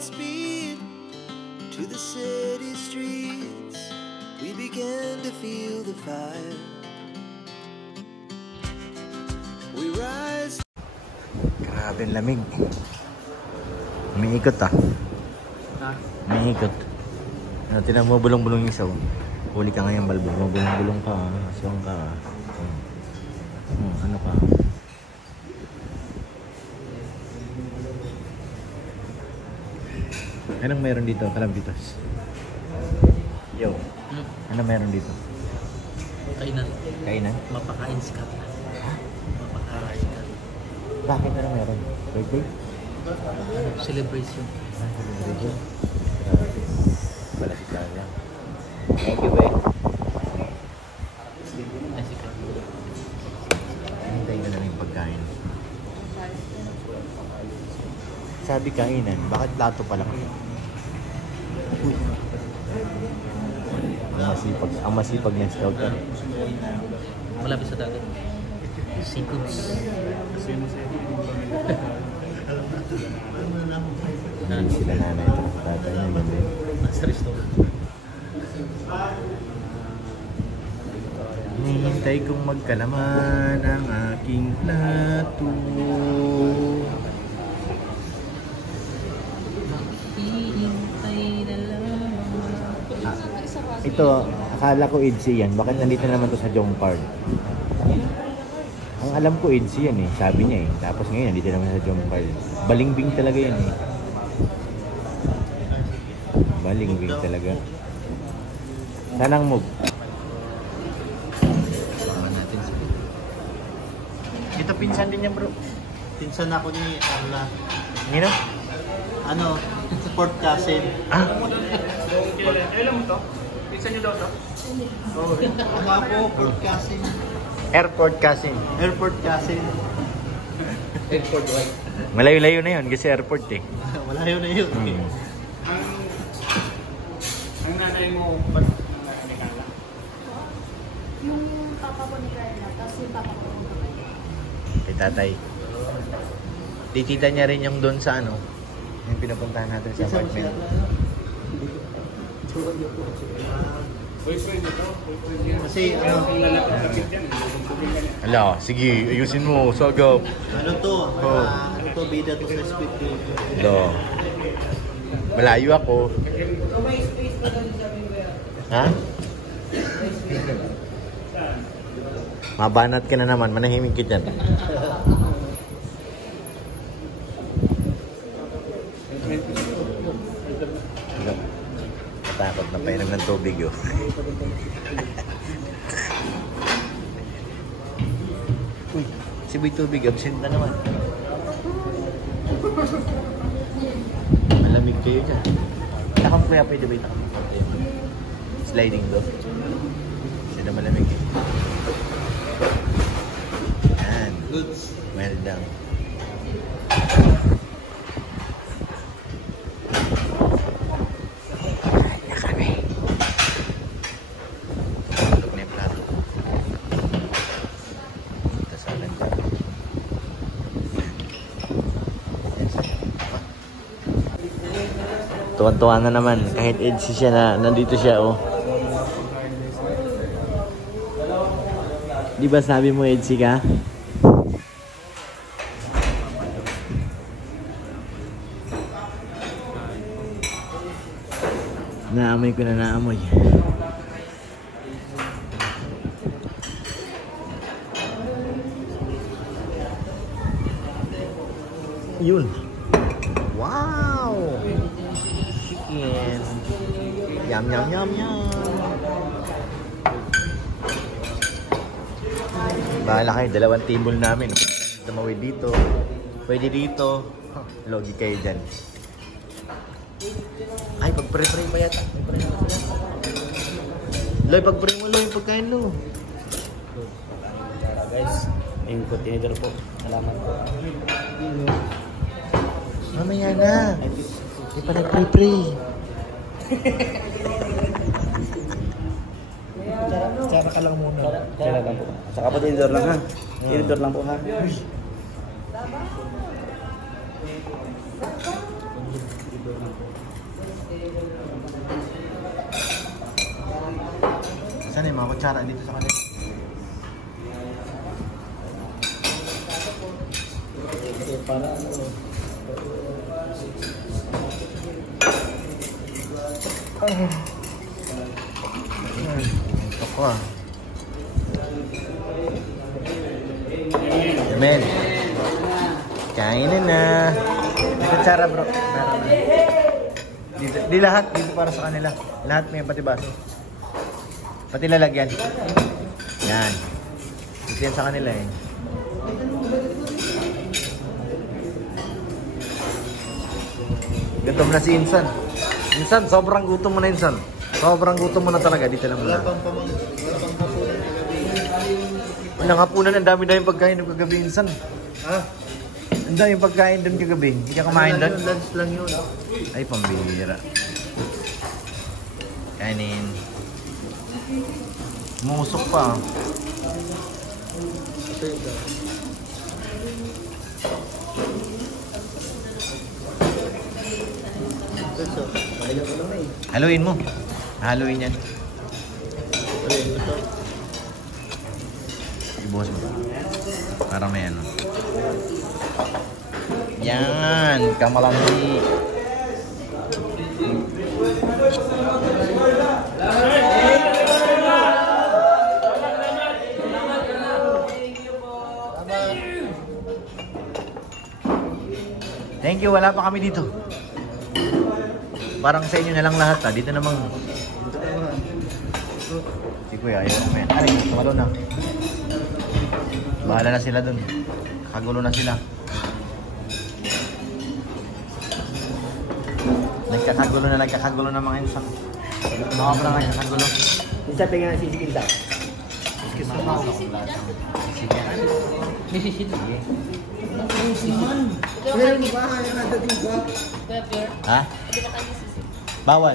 speed to the city streets. We began to feel the fire. We rise. Grabe ang lamig. Umiikot ah. Umiikot. Tinan mo, bulong-bulong yung saw. Huli ka ngayon, balbon. Bulong-bulong ka. Aswang ka. Ano pa? Anong meron dito? Kalambitos. Yo. Ano meron dito? Kainan. Kainan? Mapakain sikat. Mapakain sikat. Bakit ano meron? Birthday? Celebration. Celebration? Grabe. Wala si Sarah. Thank you, be. Ay, sikat. Hintay ka na lang yung pagkain. Sabi kainan, bakit plato pa lang? Ang masipag niya scout ka. Malapit sa dagat. Seafoods. Hindi sila nanay ito. Tatay na yun din. Nasa restaurant. Hinihintay kong magkalaman ang aking plato. Ito, akala ko EDC yan. Bakit nandito naman to sa Jomcard? Ang alam ko EDC yan eh. Sabi niya eh. Tapos ngayon nandito naman sa Jomcard. Balingbing talaga yan eh. Balingbing talaga. Sanang move. Sama natin sa ito pinsan din yan bro. Pinsan ako ni Carla. Nino? Ano? Port cousin. Ah? Alam mo to? Pinsan niyo daw to? Oo. Ano ako? Port cousin. Airport cousin. Airport cousin. Airport white. Malayo-layo na yun kasi airport eh. Wala yun na yun. Ang nanay mo, ba't nanay ni Carla? Yung papa ko ni Carla, tapos yung papa ko ni Carla. Kay tatay. Titita niya rin yung doon sa ano, yung pinapuntahan natin sa apartment. Boyfriend ito? Boyfriend yan? Kasi ano? Kung lalapit kapit yan, bubugin ka niya. Hala, sige, ayusin mo, sagap. Ano to? Oh. Ano to? Bida to sa Squid Game. Hala. Malayo ako. Ha? Mabanat ka na naman, manahimik ka dyan. Matakot na painom ng tubig yun. Uy, si Boy Tubig, absent na naman. Malamig kayo dyan. Nakam kuya, pwede ba yung sliding door? Kasi na malamig eh. Yan. Goods. Well done. Kaya kami. Tulog na yung plato. Tasalan dyan. Tuwan-tuwa na naman. Kahit EDC siya na nandito siya oh. Di ba sabi mo EDC ka? Naamoy ko na naamoy. Yun. Wow! Chicken. Yum, yum, yum, yum. Bahala kayo, dalawang table namin. Tumawid dito. Pwede dito. Logi kayo dyan. Ay, pag-pre-pre mo yata. Loy, pag-pre mo Loy yung pagkain lo. Guys, yung tinidor po. Salamat po. Mamaya na. Hindi pa nag-pre-pre. Tsara ka lang muna. Tsara lang po. Saka po tinidor lang ha. Tinidor lang po ha. Saan yung mga kutsara dito sa kanila? Para ano? Ito ko ah. Amen. Kainin na. May kutsara bro. Meron na. Dito, di lahat. Dito para sa kanila. Lahat may pati baso. Pati lalagyan. Yan. Dito yan sa kanila eh. Gutom na si Insan. Insan, sobrang gutom mo na Insan. Sobrang gutom mo na talaga. Dito lang muna. Walang hapunan. Ang dami-dami pagkain ng kagabi Insan. Ha? Ang dami pagkain doon kagabi. Hindi ka kumain doon? Lunch lang yun. Ay, pambihira. Kainin. Musok pa. Ito yun daw. Ito, kailan ko lang na eh. Haluin mo. Haluin yan. Ano yun ito? Ibuhos mo. Para may ano. Yan. Kamalandi. Thank you. Wala pa kami dito. Parang sa inyo na lang lahat ha. Dito namang si Kuya ayaw naman. Ay, tumalo na. Bahala na sila dun. Kagulo na sila. Nagkakagulo na mga insan. Sobrang nagkakagulo. Minsan tingnan na sisigil daw. Sige. Pero mo ba? Ano na dating ba? Ha? Bawal.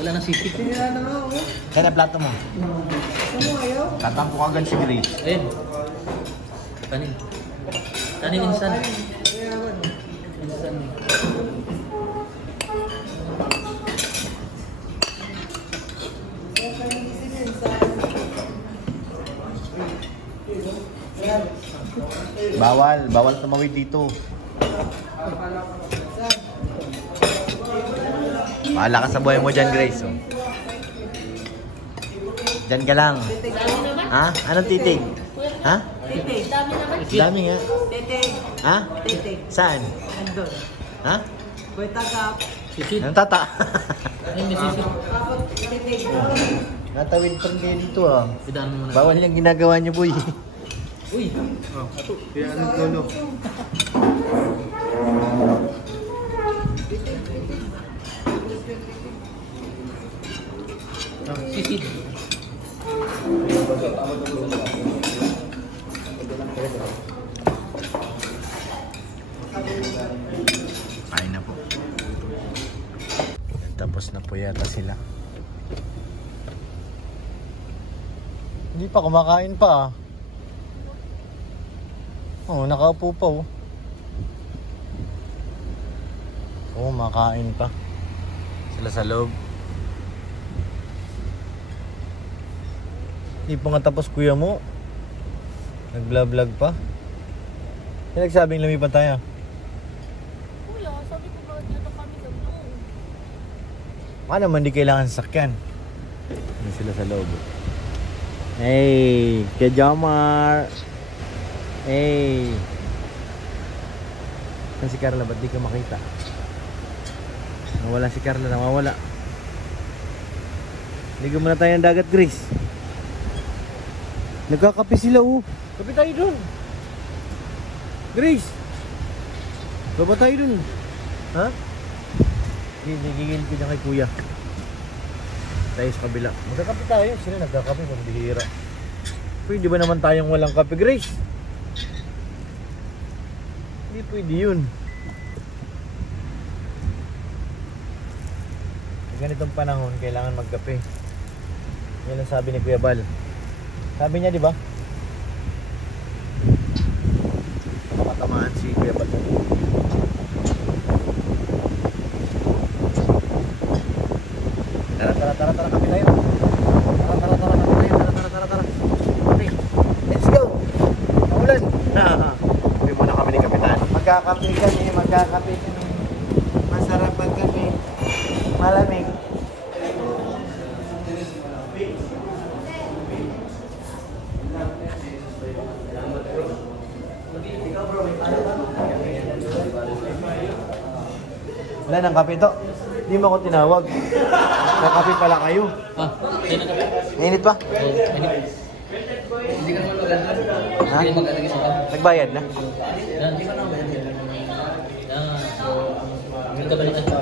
Wala nang sisig. Tingnan na nga oh. Kaya na plato mo. Ano ayaw? Tatampo ka agad si Grace. Ayun. Kanin. Kanin insan. Insan. Bawal tumawid dito. Bahala ka sa buhay mo dyan, Grace. Oh. Dyan ka lang. Ha? Anong titig? Ha? Titig. Dami naman. Dami nga. Titig. Ha? Titig. Saan? Andun. Ha? Boy tagap. Sisid. Anong tata? Ay, may sisid. Tapos titig. Natawid pa rin dito ah. Idaan mo na. Bawal yung ginagawa niyo, boy. Uy. Oh, ato. Kaya anong tulo? Sisid. Kain na po. Tapos na po yata sila. Hindi pa, kumakain pa ah. Oh, nakaupo pa oh. Oh, makain pa. Sila sa loob. Hindi pa nga tapos kuya mo. Nag-vlog pa. Yung nagsabing lumipat tayo. Kuya, sabi ko ba dito kami sa blue? Paano naman di kailangan sasakyan? Hindi sila sa loob. Hey, Kuya Jomar. Hey. Saan si Carla? Ba't di ka makita? Nawala si Carla, nawawala. Ligo muna tayo ng dagat, Grace. Nagkakape sila oh. Kape tayo dun. Grace. Baba tayo dun. Ha? Gigil ko niya kay kuya. Tayo sa kabila. Magkakape tayo. Sila nagkakape. Pambihira. Pwede ba naman tayong walang kape, Grace? Hindi pwede yun. Sa ganitong panahon, kailangan magkape. Yan ang sabi ni Kuya Bal. Sabi niya, di ba? Makatamaan si Kuya Bal. Tara, kape tayo. Tara, kape tayo. Tara. Okay, let's go. Maulan. Kape muna kami ni Kapitan. Magkakape kami. Masarap ang kape. Malamig. Wala ng kape to. Hindi mo ako tinawag. Nakape pala kayo. Sino ka ba? Mainit pa? Hindi ka naman maganda. Ha? Hindi maganda sa ka. Nagbayad na? Hindi ka naman maganda. Hindi ka balikan pa.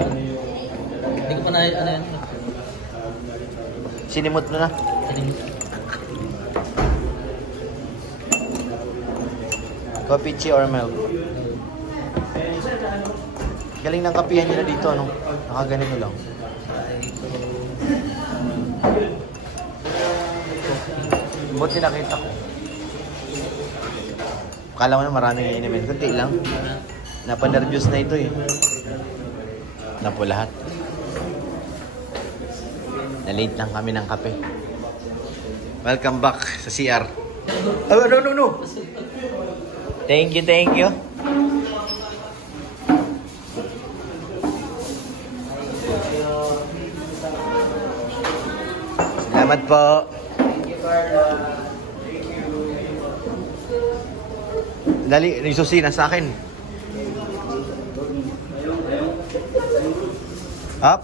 Hindi ko pa na ano yan. Sinimot mo na? Coffee, tea, or milk? Galing ng kapihan nila dito, ano? Nakaganito lang. Buti nakita ko. Akala ko na maraming iinimin. Kunti lang. Napanervyos na ito eh. Napo lahat. Na-late lang kami ng kape. Welcome back sa CR. Oh, no. Thank you. Salamat po. Dali, isusina sa akin. Up.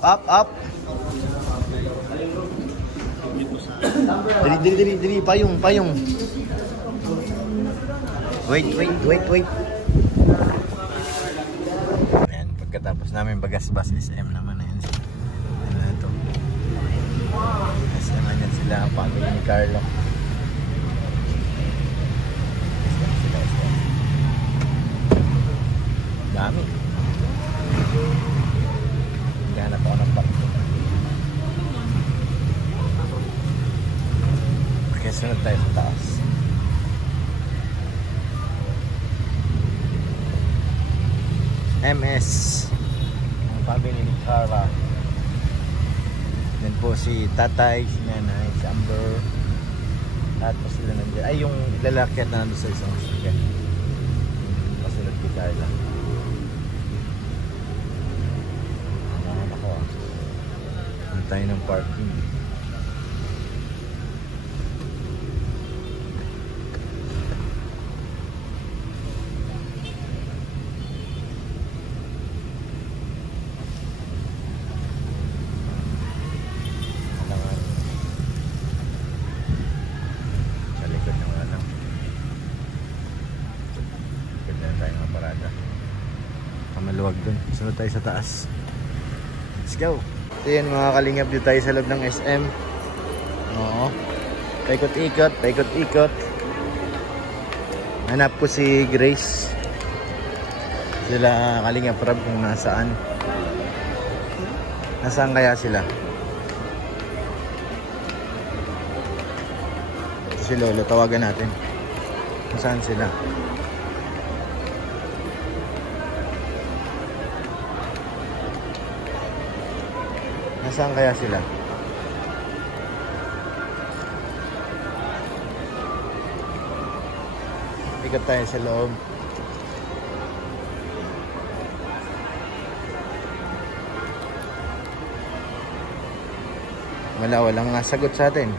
Dali, payong. Wait. Ayan, pagkatapos namin bagas-bas SM naman na yun. Ano na ito? SM na yan sila, family ni Carlo. Dami. Hanap ako ng park. Kaya sunod tayo sa taas. MS. Ang family ni Carla. Then po si tatay, si nanay, si Amber. Lahat po sila nandiyan. Ay, yung lalaki at nandun sa isang sasakyan. Pasunod kay Carla. Tayo ng parking. Sa likod ng ano. Likod na tayo ng parada. Kamaluwag dun. Sunod tayo sa taas. Let's go! So yan mga kalingap, dito tayo sa loob ng SM. Oo. Paikot-ikot. Hanap ko si Grace. Sila kalingap Rab kung nasaan. Nasaan kaya sila? Ito si Lolo, tawagan natin. Nasaan sila? Nasaan kaya sila? Ikot tayo sa loob. Walang nasagot sa atin.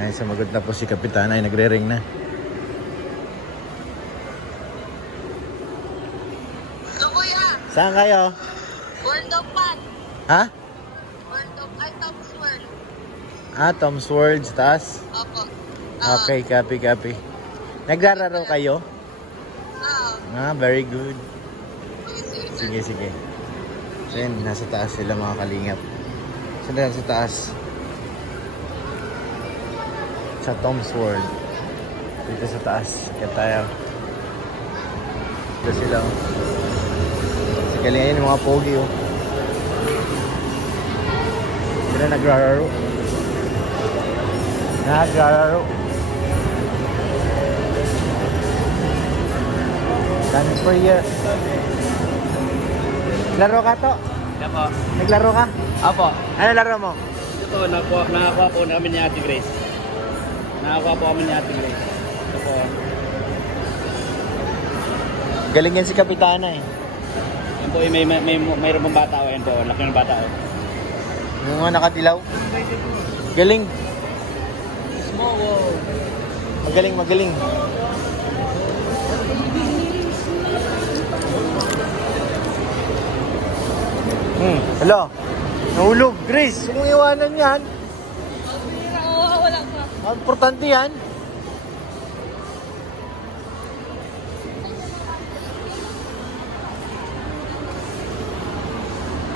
Ay, sumagot na po si Kapitan. Ay, nagre-ring na. Kuya, Saan kayo? World of Fun. Ha? Tom's World. Tom's World, taas? Opo. Okay, copy. Nagrararo kayo? Oo. Very good. Sige. Sige. So yun, nasa taas sila mga kalingap. Sila nasa taas. Sa Tom's World. Dito sa taas. Kaya tayo. Dito sila. Kasi kalingap yung mga pogi. Sila nagrararo. Nagrararo. Dance for year. Laro ka to? Yan po. Naglaro ka? Apo. Ano laro mo? Ito, nakakuha po namin ni Ate Grace. Nakakuha po kami ni Ate Grace. Ito po. Galing yan si Kapitana eh. Yan po, mayroon pong bata o. Yan po, laki ng bata o. Yung mga nakatilaw. Galing. Small world. Magaling, magaling. Hello. Nahulog. Grace, huwag mong iwanan yan. Oo, wala pa. Ang importante yan.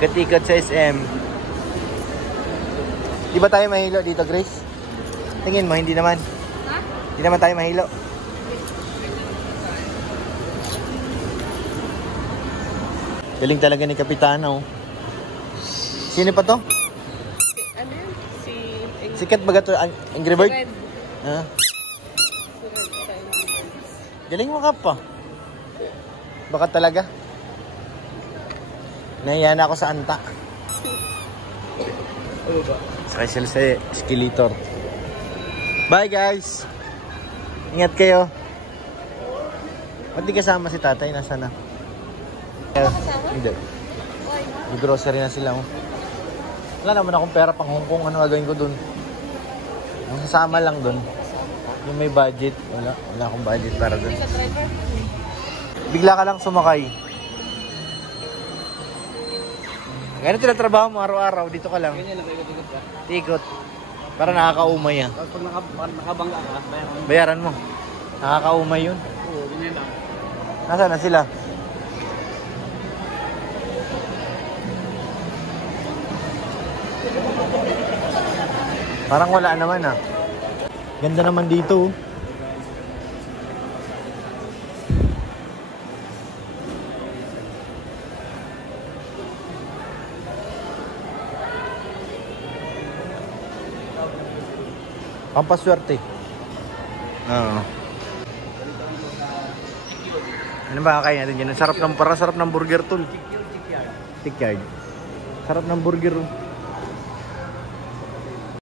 Ikot-ikot sa SM. Di ba tayo mahilo dito, Grace? Tingin mo, hindi naman. Ha? Hindi naman tayo mahilo. Galing talaga ni Kapitana, oh. Sino pa to? Ano yun? Sikat ba ito? Angry Bird? Red. Ha? Galing mo ka pa. Baka talaga. Nahiya na ako sa anta. Sakay sila sa escalator. Bye guys! Ingat kayo. Ba't di kasama si tatay? Nasaan na? Hindi. May grocery na sila. Oh. Wala naman akong pera pang Hong Kong. Ano gagawin ko dun? Ang sasama lang dun. Yung may budget. Wala akong budget para dun. Bigla ka lang sumakay. Ganito na trabaho mo araw-araw. Dito ka lang. Ganyan lang, ikot-ikot ka. Tikot. Para nakakaumay yan. Tapos pag nakabangga ka, Bayaran mo. Nakakaumay yun. Oo, ganyan lang. Nasaan na sila? Parang wala naman ah. Ganda naman dito. Pampaswerte. Oo. Ano ba kakain natin dyan? Sarap ng burger tol. Tickyard. Sarap ng burger.